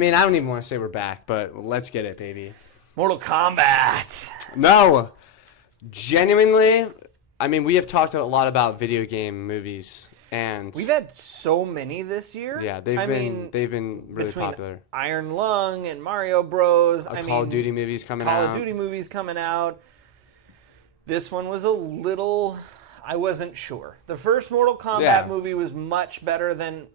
mean, I don't even want to say we're back, but let's get it, baby. Mortal Kombat. No. Genuinely, I mean, we have talked a lot about video game movies, and We've had so many this year. yeah, they've been really between popular. Iron Lung and Mario Bros. Call of Duty movies coming out. Call of Duty movies coming out. This one was a little... I wasn't sure. The first Mortal Kombat movie was much better than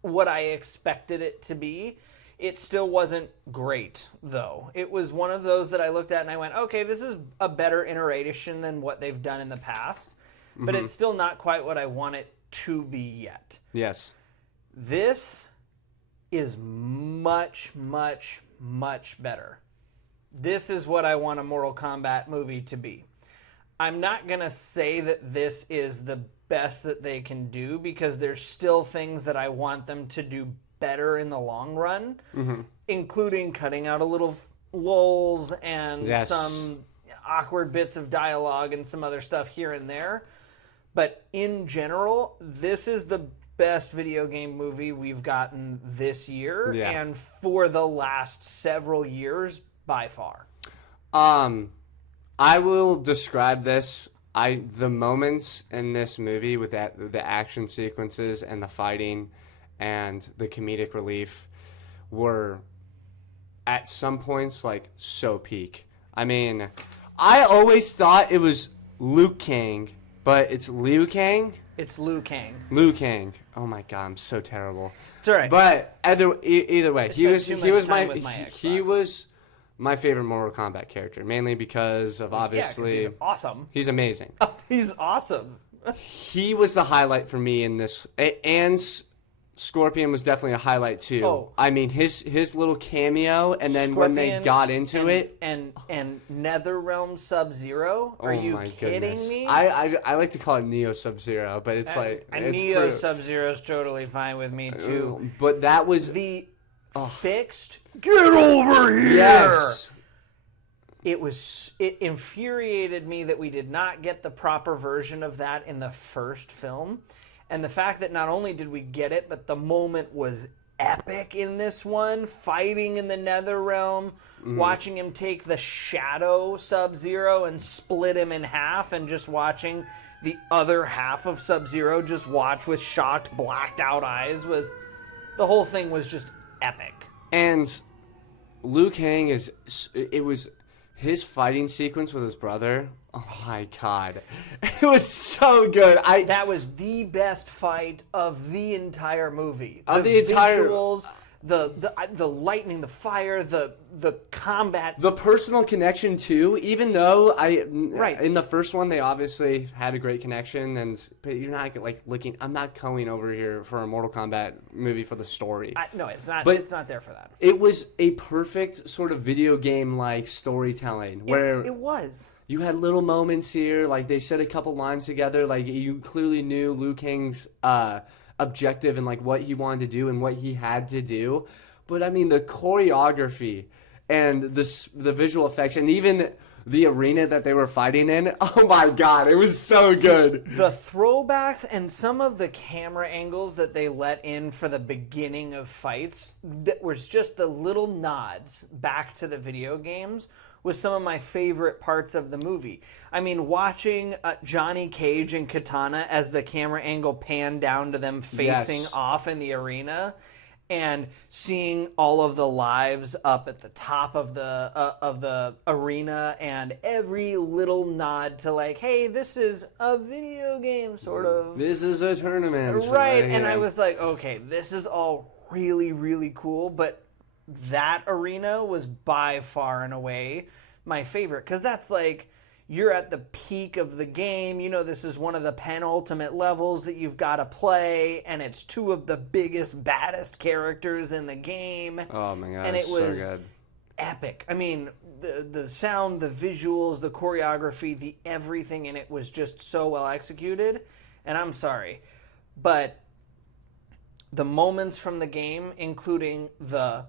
what I expected it to be. It still wasn't great, though. It was one of those that I looked at and I went, okay, this is a better iteration than what they've done in the past. But it's still not quite what I want it to be yet. Yes. This is much, much, much better. This is what I want a Mortal Kombat movie to be. I'm not going to say that this is the best that they can do because there's still things that I want them to do better in the long run, including cutting out a little lulls and some awkward bits of dialogue and some other stuff here and there. But in general, this is the best video game movie we've gotten this year and for the last several years by far. I will describe this. The moments in this movie with the action sequences and the fighting and the comedic relief were at some points like so peak. I mean, I always thought it was Luke Kang, but it's Liu Kang. It's Liu Kang. Liu Kang. Oh my god, I'm so terrible. It's all right. But either way, he was my favorite Mortal Kombat character, mainly because of obviously he's awesome. He's amazing. He's awesome. He was the highlight for me in this, and Scorpion was definitely a highlight too. Oh. I mean, his little cameo, and then Scorpion, when they got into it, and NetherRealm Sub-Zero. Are you kidding me? I like to call it Neo Sub-Zero, but it's Neo Sub-Zero is totally fine with me too. But that was the fixed. Get over here! Yes. It infuriated me that we did not get the proper version of that in the first film. And the fact that not only did we get it, but the moment was epic in this one. Fighting in the NetherRealm, watching him take the Shadow Sub-Zero and split him in half, and just watching the other half of Sub-Zero just watch with shocked, blacked out eyes. The whole thing was just epic. And Liu Kang his fighting sequence with his brother. Oh my god, it was so good. That was the best fight of the entire movie. The entire visuals, the lightning, the fire, the combat, the personal connection too. Even though in the first one they obviously had a great connection, but you're not like looking. I'm not going over here for a Mortal Kombat movie for the story. No, it's not. But it's not there for that. It was a perfect sort of video game like storytelling where it was. You had little moments here, like they said a couple lines together, like you clearly knew Liu Kang's objective and like what he wanted to do and what he had to do. But I mean, the choreography and the visual effects and even the arena that they were fighting in, oh my god, it was so good. The throwbacks and some of the camera angles that they let in for the beginning of fights, that was just the little nods back to the video games, was some of my favorite parts of the movie. I mean, watching Johnny Cage and Katana as the camera angle panned down to them facing off in the arena, and seeing all of the lives up at the top of the arena, and every little nod to like, hey, this is a video game, sort of. This is a tournament. Right, and I was like, okay, this is all really, really cool, but that arena was by far and away my favorite, because that's like, you're at the peak of the game, you know, this is one of the penultimate levels that you've got to play, and it's two of the biggest, baddest characters in the game. Oh my god, and it was so good. Epic. I mean, the sound, the visuals, the choreography, the everything in it was just so well executed, and I'm sorry, but the moments from the game, including the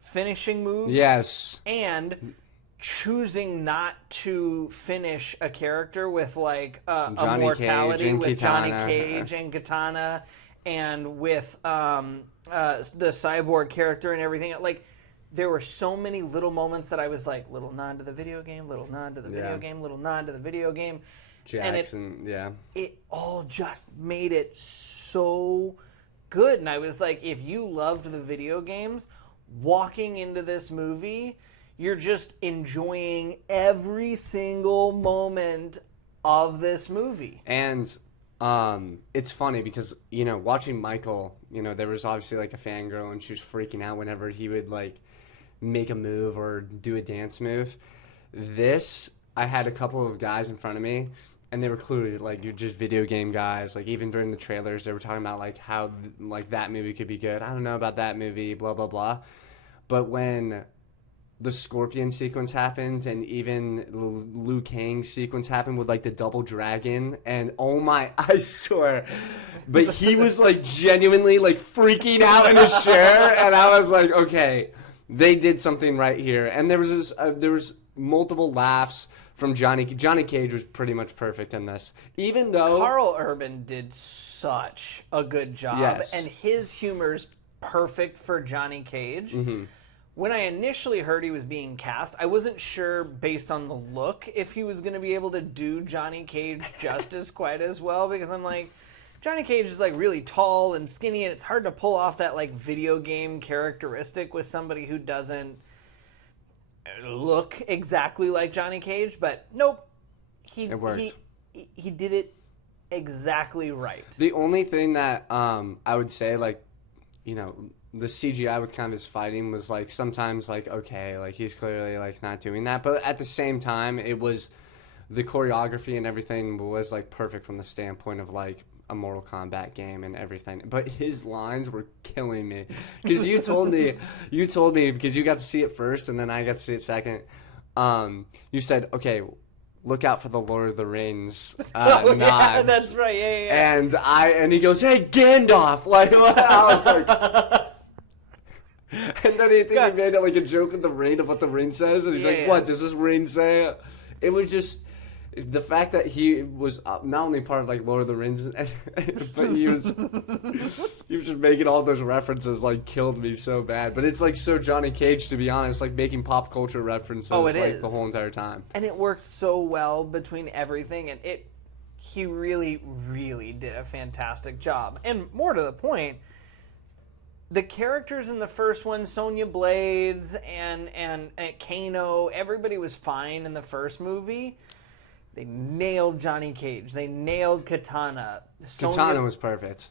finishing moves, and choosing not to finish a character with like a mortality with Johnny Cage and Katana, and with the cyborg character and everything. Like, there were so many little moments that I was like, little nod to the video game, little nod to the video game, little nod to the video game. Jackson, It all just made it so good. And I was like, if you loved the video games, walking into this movie, you're just enjoying every single moment of this movie. And it's funny because, you know, watching Michael, you know, there was obviously like a fangirl and she was freaking out whenever he would like make a move or do a dance move. This, I had a couple of guys in front of me and they were clearly like, you're just video game guys. Like, even during the trailers, they were talking about like how like that movie could be good. I don't know about that movie, blah, blah, blah. But when the Scorpion sequence happened and even Liu Kang sequence happened with like the double dragon, and oh my, I swear, but he was like genuinely like freaking out in his chair, and I was like, okay, they did something right here. And there was multiple laughs from Johnny Cage was pretty much perfect in this, even though Karl Urban did such a good job, yes, and his humor's perfect for Johnny Cage. Mm-hmm. When I initially heard he was being cast, I wasn't sure, based on the look, if he was going to be able to do Johnny Cage justice quite as well, because I'm like, Johnny Cage is like really tall and skinny, and it's hard to pull off that like video game characteristic with somebody who doesn't look exactly like Johnny Cage. But nope, it worked. He did it exactly right. The only thing that I would say, like, you know, the CGI with kind of his fighting was like sometimes like, okay, like he's clearly like not doing that, but at the same time it was the choreography and everything was like perfect from the standpoint of like a Mortal Kombat game and everything. But his lines were killing me because you told me because you got to see it first and then I got to see it second. You said, okay, look out for the Lord of the Rings nods. Yeah, that's right. Yeah. And he goes, hey, Gandalf. Like, I was like, and then he made it like a joke with the ring of what the ring says, and he's like, what does this ring say? It was just the fact that he was not only part of like Lord of the Rings, but he was just making all those references, like, killed me so bad. But it's like so Johnny Cage, to be honest, like making pop culture references like the whole entire time. And it worked so well between everything, and he really, really did a fantastic job. And more to the point, the characters in the first one, Sonya Blades and Kano, everybody was fine in the first movie. They nailed Johnny Cage. They nailed Katana. Katana was perfect.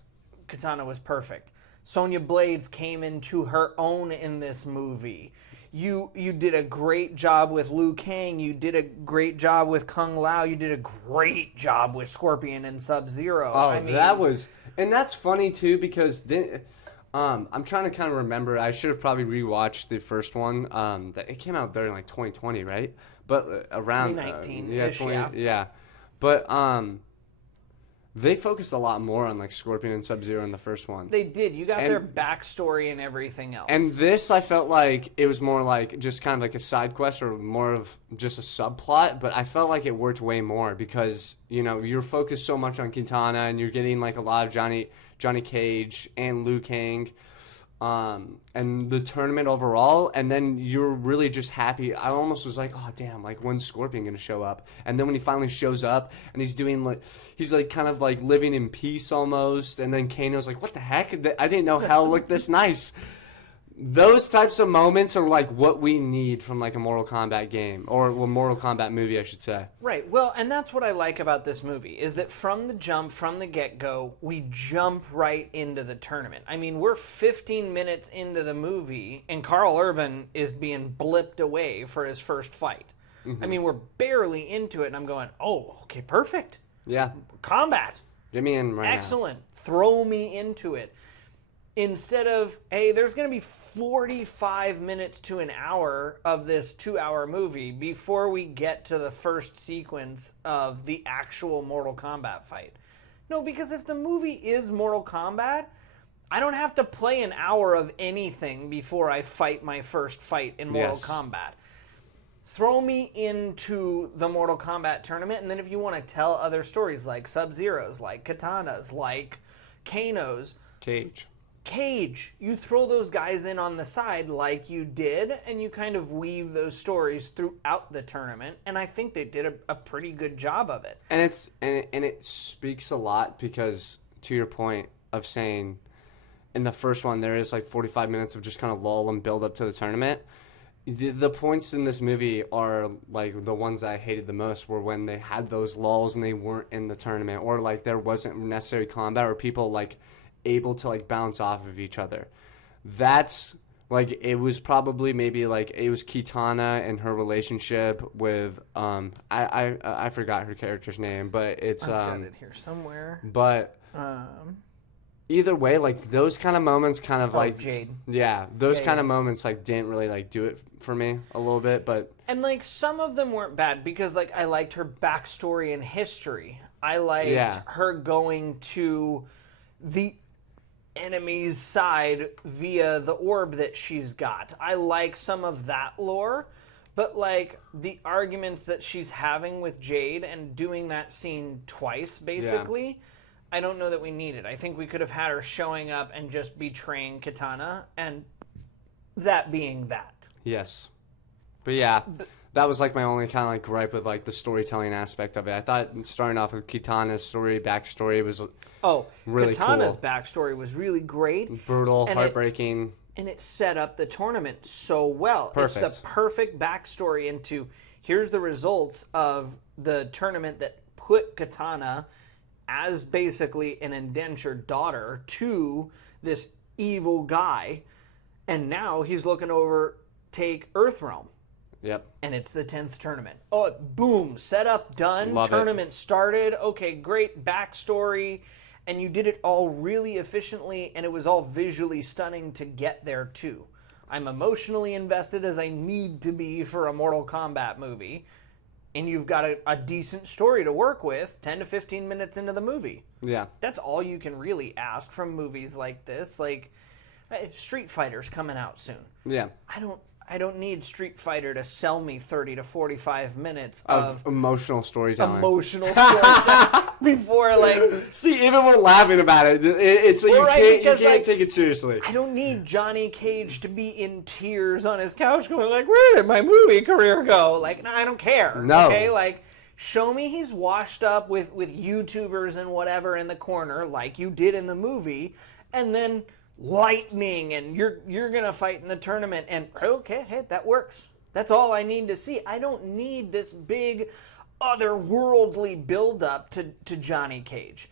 Katana was perfect. Sonya Blades came into her own in this movie. You did a great job with Liu Kang. You did a great job with Kung Lao. You did a great job with Scorpion and Sub-Zero. Oh, I mean, that was... And that's funny, too, because... I'm trying to kind of remember. I should have probably rewatched the first one. It came out during like 2020, right? But around 2019, yeah. But they focused a lot more on like Scorpion and Sub-Zero in the first one. They did. You got their backstory and everything else. And this, I felt like it was more like just kind of like a side quest or more of just a subplot. But I felt like it worked way more because, you know, you're focused so much on Kitana and you're getting like a lot of Johnny Cage and Liu Kang, and the tournament overall, and then you're really just happy. I almost was like, oh damn, like when's Scorpion gonna show up? And then when he finally shows up and he's like kind of like living in peace almost, and then Kano's like, what the heck? I didn't know hell looked this nice. Those types of moments are like what we need from like a Mortal Kombat game or a Mortal Kombat movie, I should say. Right. Well, and that's what I like about this movie is that from the jump, from the get-go, we jump right into the tournament. I mean, we're 15 minutes into the movie and Karl Urban is being blipped away for his first fight. Mm-hmm. I mean, we're barely into it and I'm going, oh, okay, perfect. Yeah. Combat. Get me in right now. Excellent. Throw me into it. Instead of, hey, there's going to be 45 minutes to an hour of this 2-hour movie before we get to the first sequence of the actual Mortal Kombat fight. No, because if the movie is Mortal Kombat, I don't have to play an hour of anything before I fight my first fight in Mortal Kombat. Throw me into the Mortal Kombat tournament, and then if you want to tell other stories like Sub-Zero's, like Katana's, like Kano's, Cage. You throw those guys in on the side like you did, and you kind of weave those stories throughout the tournament, and I think they did a pretty good job of it. And it speaks a lot because, to your point of saying, in the first one there is like 45 minutes of just kind of lull and build up to the tournament. The points in this movie are like the ones I hated the most were when they had those lulls and they weren't in the tournament, or like there wasn't necessary combat or people like able to like bounce off of each other. That's like, it was probably maybe like it was Kitana and her relationship with I forgot her character's name, but it's I've got it here somewhere. But either way, like those kind of moments kind of like Jade. Yeah, those kind of moments like didn't really like do it for me a little bit, but and like some of them weren't bad because like I liked her backstory and history. I liked her going to the enemy's side via the orb that she's got. I like some of that lore, but like the arguments that she's having with Jade and doing that scene twice basically, I don't know that we need it. I think we could have had her showing up and just betraying Kitana and that being that. Yes. But yeah, that was like my only kind of like gripe with like the storytelling aspect of it. I thought starting off with Kitana's backstory was really Kitana's cool. Backstory was really great. Brutal, heartbreaking. And it set up the tournament so well. Perfect. It's the perfect backstory into here's the results of the tournament that put Kitana as basically an indentured daughter to this evil guy, and now he's looking over take Earthrealm. Yep. And it's the 10th tournament. Oh, boom, set up, done, Love tournament started. Okay, great backstory, and you did it all really efficiently, and it was all visually stunning to get there too. I'm emotionally invested as I need to be for a Mortal Kombat movie. And you've got a decent story to work with 10 to 15 minutes into the movie. Yeah. That's all you can really ask from movies like this. Like, Street Fighter's coming out soon. Yeah. I don't need Street Fighter to sell me 30 to 45 minutes of emotional storytelling. Before, like... See, even we're laughing about it. It's like you can't take it seriously. I don't need Johnny Cage to be in tears on his couch going like, where did my movie career go? Like, no, I don't care. No. Okay, like, show me he's washed up with YouTubers and whatever in the corner like you did in the movie, and then... lightning, and you're gonna fight in the tournament, and okay, hey, that works. That's all I need to see. I don't need this big otherworldly build-up to Johnny Cage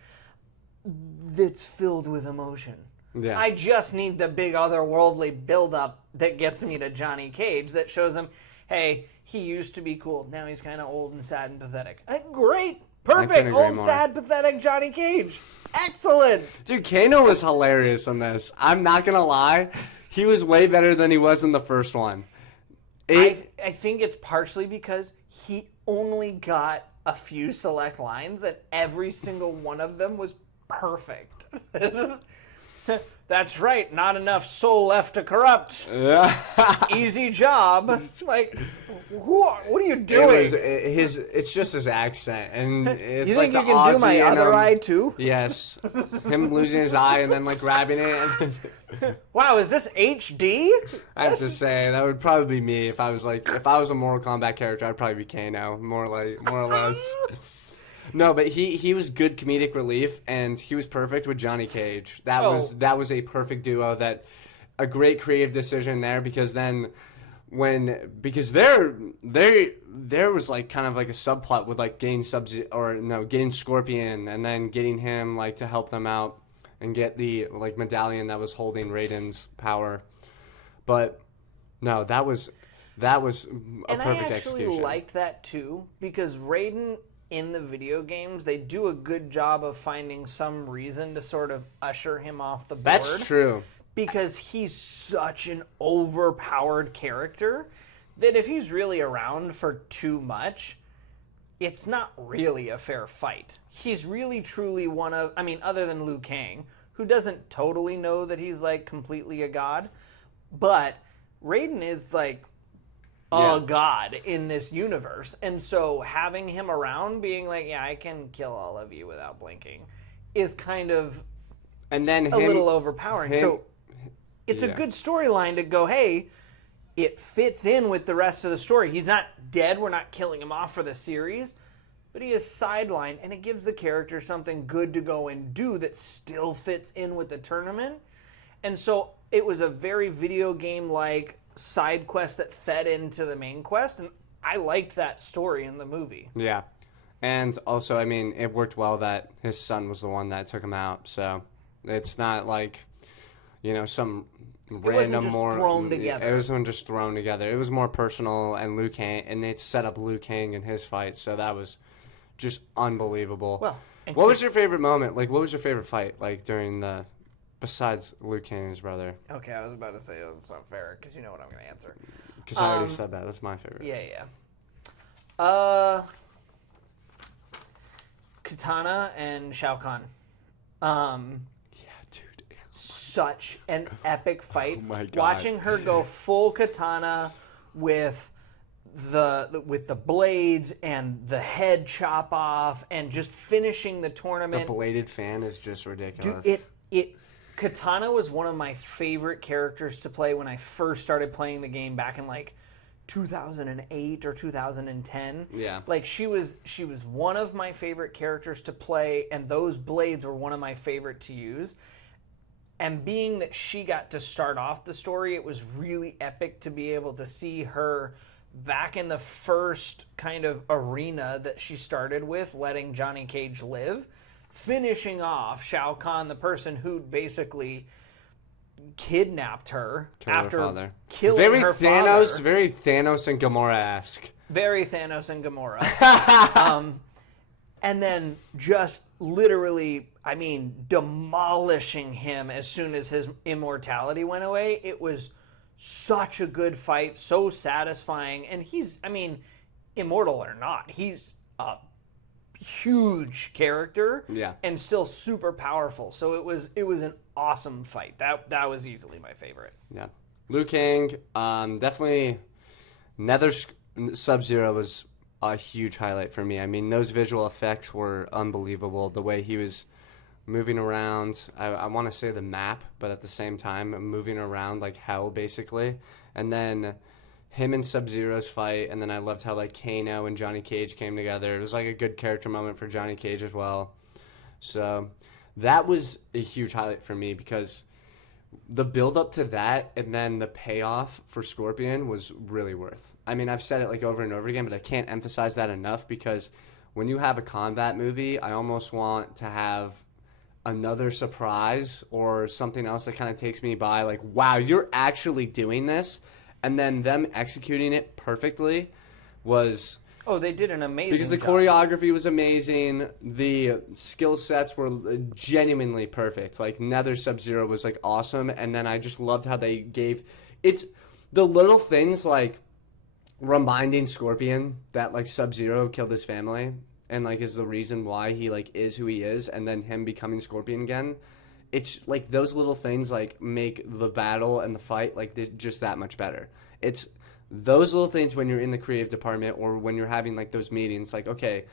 that's filled with emotion. Yeah. I just need the big otherworldly build-up that gets me to Johnny Cage that shows him, hey, he used to be cool. Now he's kind of old and sad and pathetic. Great. Perfect. Old, sad, pathetic Johnny Cage. Excellent. Dude, Kano was hilarious on this. I'm not going to lie. He was way better than he was in the first one. I think it's partially because he only got a few select lines, and every single one of them was perfect. That's right. Not enough soul left to corrupt. Easy job. It's like, what are you doing? It's just his accent, and it's you like think the you can do Aussie my other him. eye too? Yes, him losing his eye and then like grabbing it. Wow, is this HD? I have to say that would probably be me if I was a Mortal Kombat character. I'd probably be Kano, more or less. No, but he was good comedic relief, and he was perfect with Johnny Cage. That was a perfect duo. A great creative decision there, because then there was like kind of like a subplot with like getting Scorpion and then getting him like to help them out and get the like medallion that was holding Raiden's power. But no, that was a perfect execution. And I actually liked that too, because Raiden in the video games, they do a good job of finding some reason to sort of usher him off the board. That's true. Because he's such an overpowered character that if he's really around for too much, it's not really a fair fight. He's really truly other than Liu Kang, who doesn't totally know that he's like completely a god, but Raiden is like a god in this universe. And so having him around being like, yeah, I can kill all of you without blinking is kind of And then a little overpowering. So it's a yeah. good storyline to go, hey, it fits in with the rest of the story. He's not dead. We're not killing him off for the series. But he is sidelined, and it gives the character something good to go and do that still fits in with the tournament. And so it was a very video game-like side quest that fed into the main quest, and I liked that story in the movie. Yeah. And also, I mean, it worked well that his son was the one that took him out. So it's not like, you know, some random just more thrown together. It wasn't just thrown together. It was more personal, and Liu Kang, and they set up Liu Kang in his fight. So that was just unbelievable. Well, what was your favorite moment? Like, what was your favorite fight? Like during the, besides Liu Kang and his brother? Okay, I was about to say it's not fair because you know what I'm going to answer. Because I already said that. That's my favorite. Yeah. Katana and Shao Kahn. Yeah, dude. Such an epic fight. Oh my God. Watching her go full katana with the blades and the head chop off and just finishing the tournament. The bladed fan is just ridiculous. Dude, Katana was one of my favorite characters to play when I first started playing the game back in like 2008 or 2010. Yeah. Like she was one of my favorite characters to play, and those blades were one of my favorite to use. And being that she got to start off the story, it was really epic to be able to see her back in the first kind of arena that she started with, letting Johnny Cage live, finishing off Shao Kahn, the person who basically kidnapped her after killing her father. Very Thanos and Gamora-esque. Very Thanos and Gamora. And then just literally, I mean, demolishing him as soon as his immortality went away. It was such a good fight, so satisfying. And he's, I mean, immortal or not, he's a huge character, and still super powerful. So it was an awesome fight. That was easily my favorite. Yeah, Liu Kang, definitely. Nether Sub-Zero was a huge highlight for me. I mean, those visual effects were unbelievable. The way he was moving around, I want to say the map, but at the same time, moving around like hell, basically. And then him and Sub-Zero's fight, and then I loved how like Kano and Johnny Cage came together. It was like a good character moment for Johnny Cage as well. So that was a huge highlight for me because the build up to that and then the payoff for Scorpion was really worth. I mean, I've said it like over and over again, but I can't emphasize that enough because when you have a combat movie, I almost want to have another surprise or something else that kind of takes me by, like, wow, you're actually doing this. And then them executing it perfectly was... Oh, they did an amazing because the job. choreography was amazing. The skill sets were genuinely perfect. Like, Nether Sub-Zero was, like, awesome. And then I just loved how they gave... It's the little things, like, reminding Scorpion that, like, Sub-Zero killed his family and, like, is the reason why he, like, is who he is, and then him becoming Scorpion again. It's, like, those little things, like, make the battle and the fight, like, just that much better. It's those little things when you're in the creative department or when you're having, like, those meetings, like, okay,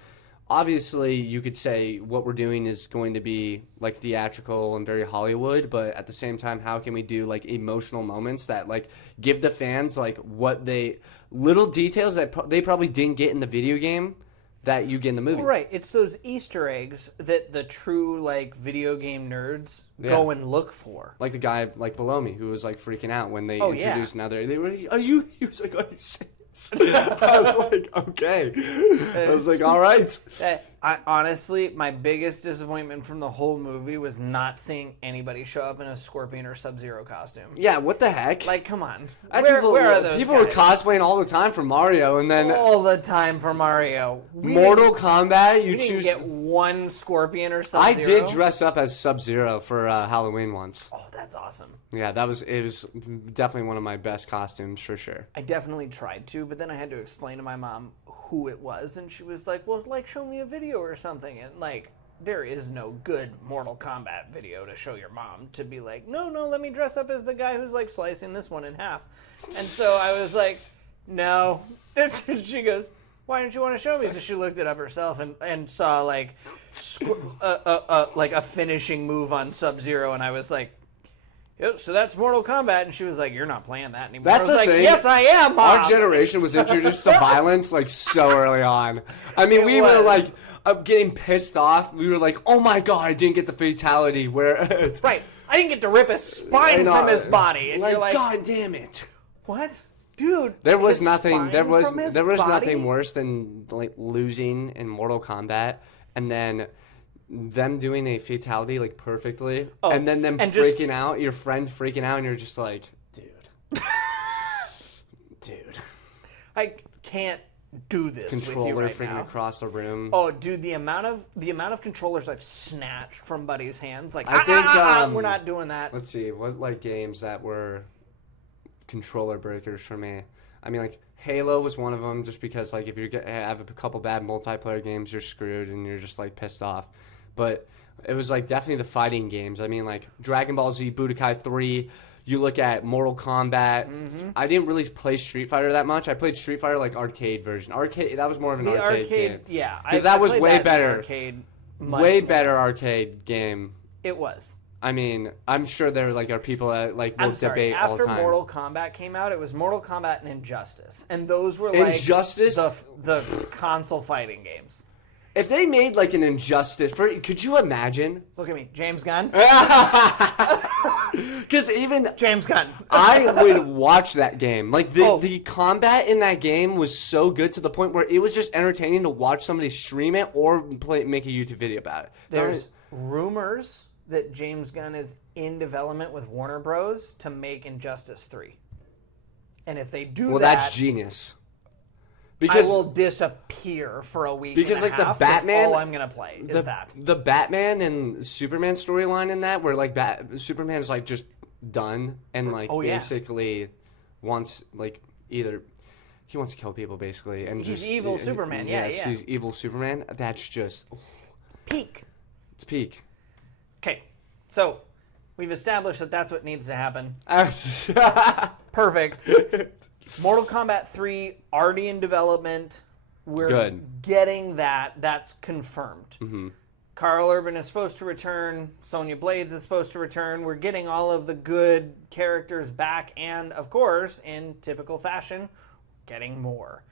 obviously you could say what we're doing is going to be, like, theatrical and very Hollywood, but at the same time, how can we do, like, emotional moments that, like, give the fans, like, what they... little details that they probably didn't get in the video game that you get in the movie. Well, right. It's those Easter eggs that the true, like, video game nerds go and look for. Like the guy, like, below me who was, like, freaking out when they introduced another... They were like, he was like, are you serious? I was like, okay. I was like, all right. Honestly, my biggest disappointment from the whole movie was not seeing anybody show up in a Scorpion or Sub-Zero costume. Yeah, what the heck? Like, come on. Where are those people guys? were cosplaying all the time for Mario, and then... all the time for Mario. Mortal Kombat, you didn't choose... get one Scorpion or Sub-Zero? I did dress up as Sub-Zero for Halloween once. Oh, that's awesome. Yeah, it was definitely one of my best costumes, for sure. I definitely tried to, but then I had to explain to my mom who it was, and she was like, well, like, show me a video or something. And, like, there is no good Mortal Kombat video to show your mom to be like, no, let me dress up as the guy who's, like, slicing this one in half. And so I was like, no. And she goes, Why didn't you want to show me? So she looked it up herself and saw like a finishing move on Sub-Zero, and I was like, yep, so that's Mortal Kombat. And she was like, you're not playing that anymore. That's I was the like, thing. yes, I am, Mom. Our generation was introduced to violence like so early on. I mean, we was. were like getting pissed off. We were like, oh my god, I didn't get the fatality. Where Right. I didn't get to rip his spine from his body. And like, you're like, god damn it. what? Dude, There was his nothing. spine There was from his nothing body? worse than like losing in Mortal Kombat and then them doing a fatality like perfectly, and then them and just- freaking out. Your friend freaking out, and you're just like, dude, I can't do this controller with you right freaking now. across the room. Oh, dude, the amount of controllers I've snatched from Buddy's hands, like, I think, we're not doing that. Let's see what like games that were controller breakers for me. I mean, like Halo was one of them, just because like if you have a couple bad multiplayer games, you're screwed and you're just like pissed off. But it was like definitely the fighting games. I mean, like Dragon Ball Z, Budokai 3. You look at Mortal Kombat. Mm-hmm. I didn't really play Street Fighter that much. I played Street Fighter like arcade version. Arcade, that was more of an arcade game. Yeah, because that was played way that in the better. Arcade, Way much better arcade game. It was. I mean, I'm sure there like are people that like will I'm sorry. debate all the After time. Mortal Kombat came out, it was Mortal Kombat and Injustice, and those were like Injustice? the console fighting games. If they made like an Injustice, could you imagine? Look at me, James Gunn. Because even James Gunn. I would watch that game. Like Oh. the combat in that game was so good to the point where it was just entertaining to watch somebody stream it or make a YouTube video about it. There's rumors that James Gunn is in development with Warner Bros. To make Injustice 3. And if they do that's genius. I Because will disappear for a week. Because, and a like, the half, 'cause Batman- all I'm gonna play is that. the Batman and Superman storyline in that, where like Superman's like just done and like yeah. basically wants like either he wants to kill people basically and He's just evil Superman. Yeah, yes, yeah. he's evil Superman. That's just Peak. it's peak. Okay, so we've established that that's what needs to happen. Perfect. Mortal Kombat 3 already in development. We're Good. getting that. That's confirmed. Mm-hmm. Karl Urban is supposed to return. Sonya Blades is supposed to return. We're getting all of the good characters back. And, of course, in typical fashion, getting more.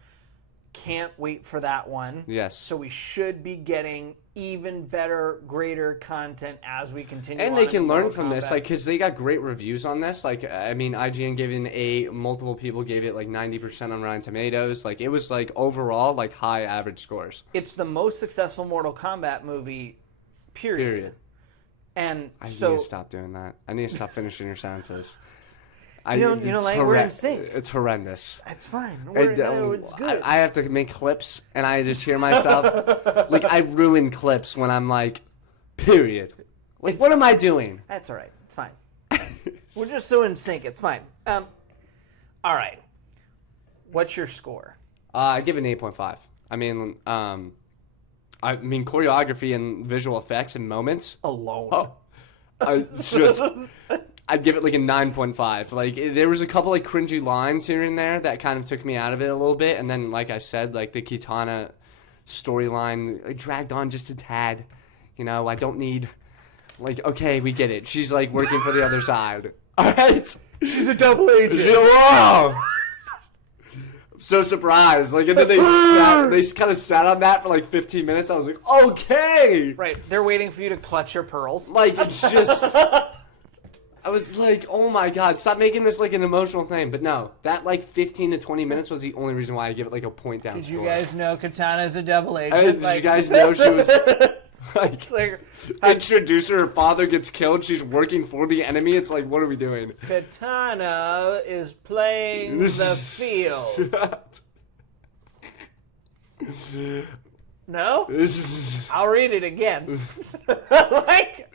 Can't wait for that one. Yes. So we should be getting even better, greater content as we continue. And on they in can learn Mortal from this, Kombat. like, because they got great reviews on this. Like, I mean, IGN gave it an 8. Multiple people gave it like 90% on Rotten Tomatoes. Like, it was like overall like high average scores. It's the most successful Mortal Kombat movie, period. And I so need to stop doing that. I need to stop finishing your sentences. You know, like, we're in sync. It's horrendous. it's fine. It's good. I have to make clips, and I just hear myself. Like, I ruin clips when I'm like, period. Like, what am I doing? That's all right. It's fine. We're just so in sync. It's fine. All right. What's your score? I give it an 8.5. I mean, choreography and visual effects and moments. Alone. Oh, I'd give it like a 9.5. Like there was a couple like cringy lines here and there that kind of took me out of it a little bit, and then like I said, like the Kitana storyline dragged on just a tad. You know, I don't need like okay, we get it. She's like working for the other side. All right, She's a double agent. Whoa! I'm so surprised. Like and then they kind of sat on that for like 15 minutes. I was like, okay, Right. They're waiting for you to clutch your pearls. like it's just. I was like, oh my god, stop making this like an emotional thing. But no, that like 15 to 20 minutes was the only reason why I give it like a point down Did score. you guys know Katana's a double agent? Did you guys know she was like, like introduce her father gets killed, she's working for the enemy? It's like, what are we doing? Katana is playing the field. No? I'll read it again. Like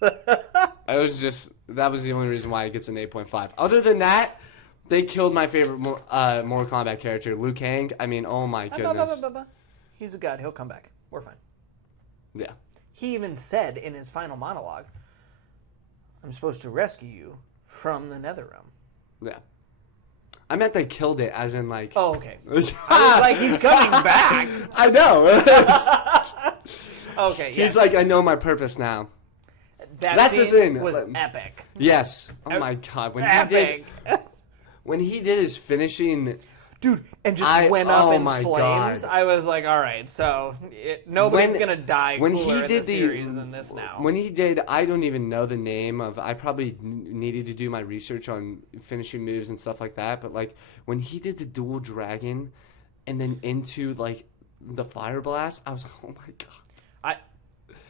that was the only reason why it gets an 8.5. Other than that, they killed my favorite Mortal Kombat character, Liu Kang. I mean, oh my goodness. He's a god. He'll come back. We're fine. Yeah. He even said in his final monologue, I'm supposed to rescue you from the Netherrealm. Yeah. I meant they killed it, as in like. Oh, okay. I was like, he's coming back. I know. Okay. He's like, I know my purpose now. That's the thing. Was epic. Yes. Oh my god. Epic. When he did his finishing. Dude, and just went up in my flames. God. I was like, all right, so nobody's going to die when cooler he in did the series than this now. When he did, I don't even know the name of, I probably needed to do my research on finishing moves and stuff like that, but like when he did the dual dragon and then into like the fire blast, I was like, oh my god.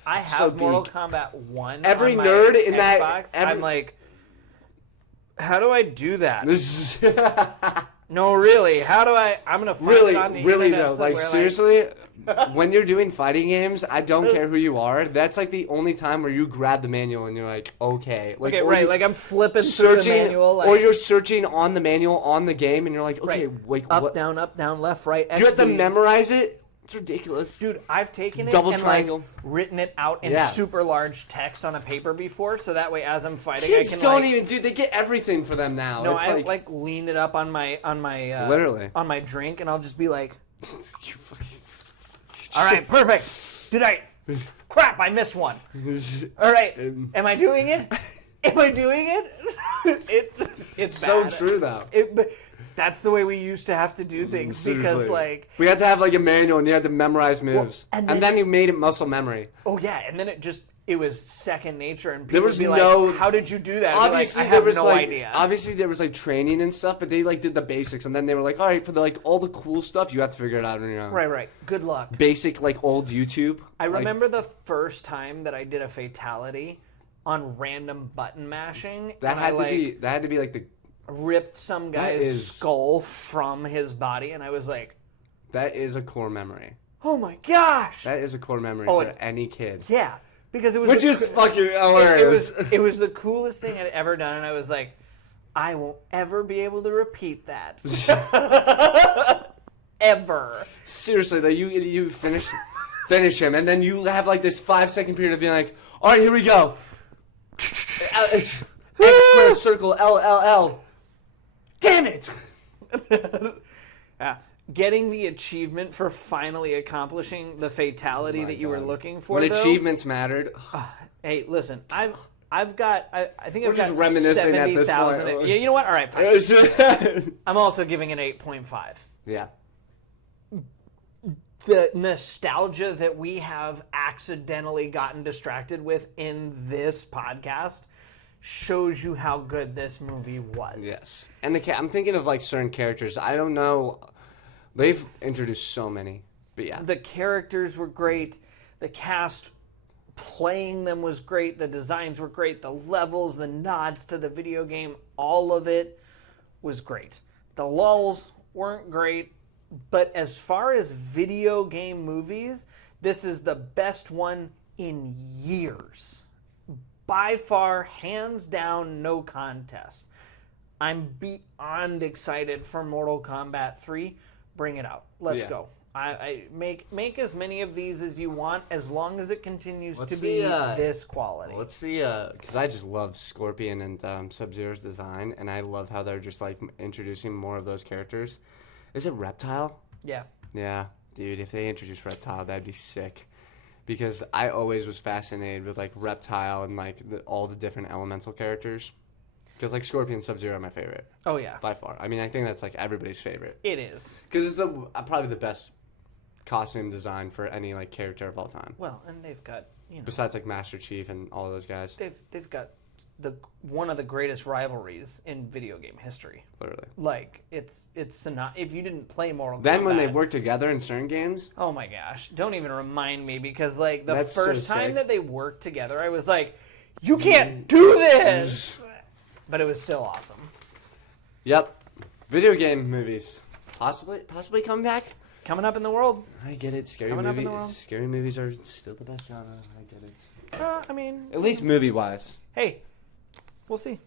I have So Mortal big. Kombat 1 Every on my nerd in Xbox. that... I'm like, how do I do that? This is... No, really. How do I... I'm going to find it on the really internet though, like somewhere, seriously, when you're doing fighting games, I don't care who you are. That's like the only time where you grab the manual and you're like, okay. Like, okay, right. Like I'm flipping through the manual. Like, or you're searching on the manual on the game and you're like, okay, right. wait, up, what? down, left, right, X, You have to B. memorize it? It's ridiculous. Dude, I've taken it Double and triangle. like written it out in Yeah. super large text on a paper before, so that way as I'm fighting, Kids I can don't like, even do. They get everything for them now. No, it's I like lean it up on my literally on my drink, and I'll just be like, You fucking... all right, perfect. Did I? Crap, I missed one. All right, am I doing it? Am I doing it? It's so bad. true though. But that's the way we used to have to do things because Seriously. like we had to have like a manual and you had to memorize moves, and and then you made it muscle memory. oh yeah, and then it was second nature, and people There was would be no- like, "How did you do that?" I'd be Obviously, like, I there have was no like idea. obviously there was like training and stuff, but they like did the basics, and then they were like, all right, for the like all the cool stuff, you have to figure it out on your own. Right. Good luck. Basic like old YouTube. I like, remember the first time that I did a fatality on random button mashing. that and had I, to be like the ripped some guy's is- skull from his body, and I was like, that is a core memory. "Oh my gosh!" That is a core memory Oh, for any kid. Yeah, because it was Which is fucking hilarious. it was the coolest thing I'd ever done, and I was like, I won't ever be able to repeat that. Ever. Seriously, though, you finish him, and then you have like this 5-second period of being like, all right, here we go. X square circle LLL. Damn it! Yeah. Getting the achievement for finally accomplishing the fatality that you were looking for. When though, achievements mattered. Hey, listen, I've got I think We're I've got just reminiscing at this 70,000. point. Yeah, you know what? All right, fine. I'm also giving it 8.5. Yeah. The nostalgia that we have accidentally gotten distracted with in this podcast shows you how good this movie was. Yes. And I'm thinking of like certain characters. I don't know. They've introduced so many. But yeah. The characters were great. The cast playing them was great. The designs were great. The levels, the nods to the video game, all of it was great. The lulls weren't great. But as far as video game movies, this is the best one in years. By far, hands down, no contest. I'm beyond excited for Mortal Kombat 3. Bring it out. Let's go. I make as many of these as you want, as long as it continues to be this quality. Let's see, because I just love Scorpion and Sub-Zero's design, and I love how they're just like introducing more of those characters. Is it Reptile? Yeah. Yeah, dude, if they introduce Reptile, that'd be sick. Because I always was fascinated with like Reptile and like all the different elemental characters. Because like Scorpion and Sub-Zero are my favorite. Oh, yeah. By far. I mean, I think that's like everybody's favorite. It is. Because it's probably the best costume design for any like character of all time. Well, and they've got, Besides like Master Chief and all those guys. They've got one of the greatest rivalries in video game history. Literally. Like it's not, if you didn't play Mortal Kombat. Then when they work together in certain games. Oh my gosh! Don't even remind me, because like the That's first so time sick. that they worked together, I was like, "You can't do this!" But it was still awesome. Yep. Video game movies. Possibly coming back. Coming up in the world. I get it. Scary Coming up in the movies. world. Scary movies are still the best genre. I get it. I mean, At least movie wise. hey, we'll see.